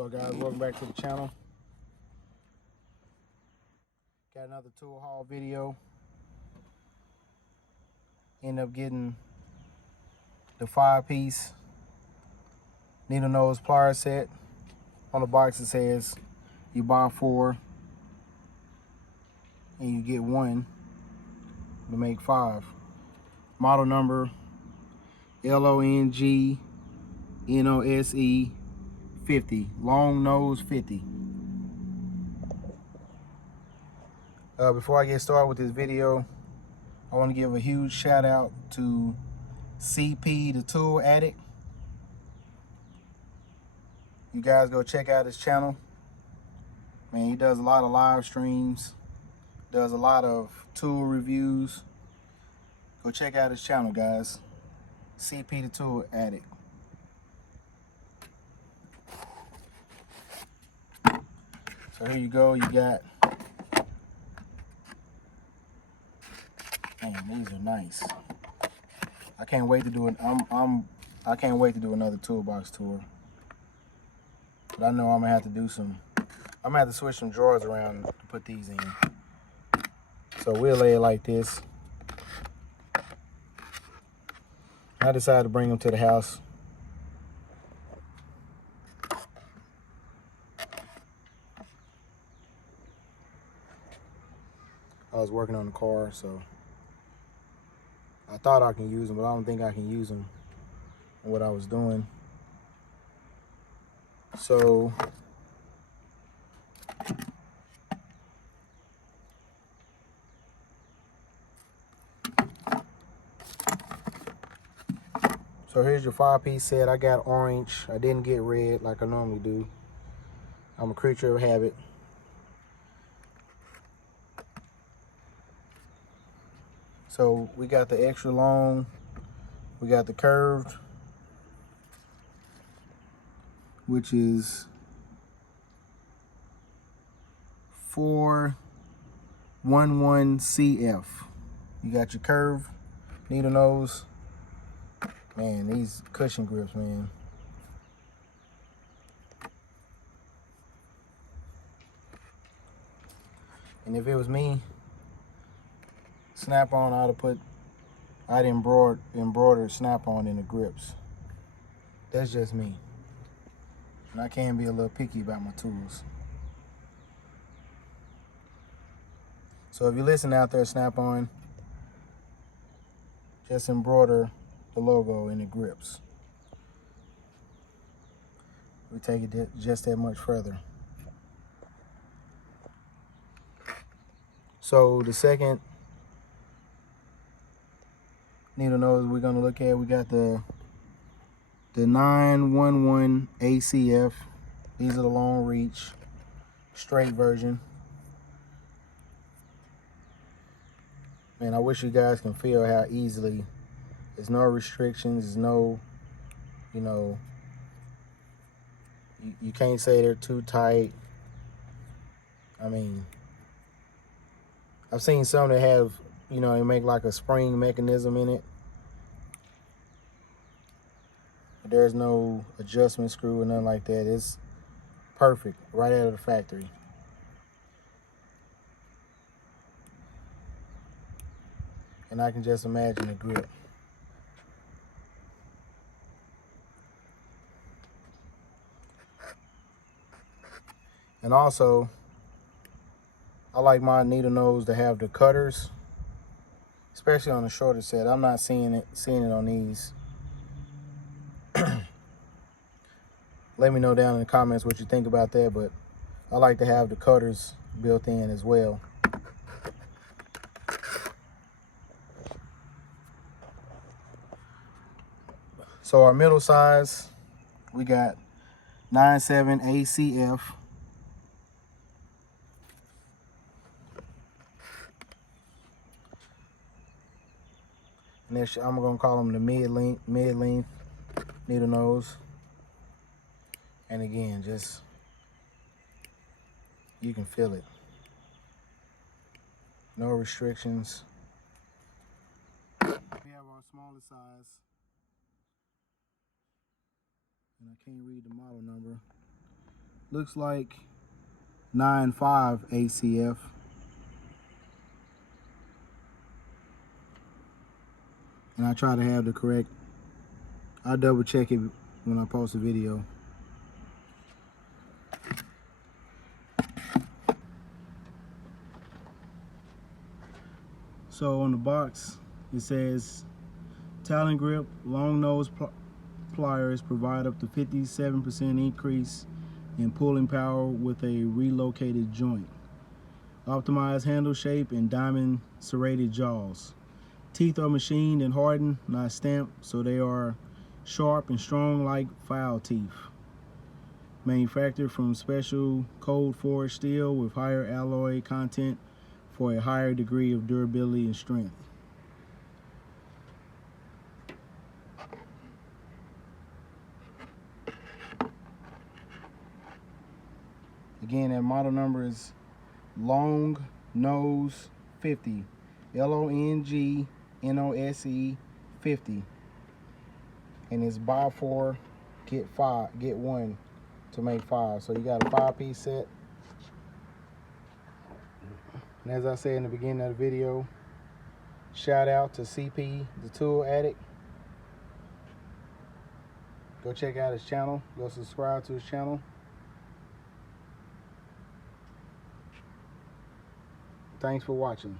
So guys, welcome back to the channel. Got another tool haul video. End up getting the 5-piece needle nose plier set. On the box it says you buy 4 and you get 1 to make 5. Model number LONGNOSE50, LONGNOSE50. Before I get started with this video, I want to give a huge shout out to CP the Tool Addict. You guys go check out his channel. Man, he does a lot of live streams, does a lot of tool reviews. Go check out his channel, guys. CP the Tool Addict. So here you go. You got, man, these are nice. I can't wait to do it. I can't wait to do another toolbox tour. But I know I'm gonna have to do some. I'm gonna have to switch some drawers around to put these in. So we'll lay it like this. I decided to bring them to the house. I was working on the car, so I thought I can use them, but I don't think I can use them in what I was doing. So here's your 5-piece set. I got orange. I didn't get red like I normally do. I'm a creature of habit. So we got the extra long, we got the curved, which is 411CF. You got your curved needle nose. Man, these cushion grips, man. And if it was me, snap-on, I'd embroider snap-on in the grips. That's just me. And I can be a little picky about my tools. So if you listen out there, snap-on, just embroider the logo in the grips. We take it just that much further. So the second needle nose we're gonna look at, we got the 911 ACF. These are the long reach, straight version. Man, I wish you guys can feel how easily, there's no restrictions, there's no, you know, you can't say they're too tight. I mean, I've seen some that have, you know, they make like a spring mechanism in it. But there's no adjustment screw or nothing like that. It's perfect, right out of the factory. And I can just imagine the grip. And also, I like my needle nose to have the cutters, especially on the shorter set. I'm not seeing it on these. Let me know down in the comments what you think about that, but I like to have the cutters built in as well. So our middle size, we got 9.7 ACF. And I'm gonna call them the mid-length needle nose. And again, just, you can feel it. No restrictions. We have our smaller size. And I can't read the model number. looks like 9.5 ACF. And I try to have the correct, I'll double check it when I post a video. So on the box, it says Talon Grip long nose pliers provide up to 57% increase in pulling power with a relocated joint. Optimized handle shape and diamond serrated jaws. Teeth are machined and hardened, not stamped, so they are sharp and strong like file teeth. Manufactured from special cold forged steel with higher alloy content for a higher degree of durability and strength. Again, that model number is LONGNOSE50, LONGNOSE 50, and it's buy 4 get 1 to make 5. So you got a 5-piece set. And as I said in the beginning of the video, shout out to CP, the Tool Addict. Go check out his channel. Go subscribe to his channel. Thanks for watching.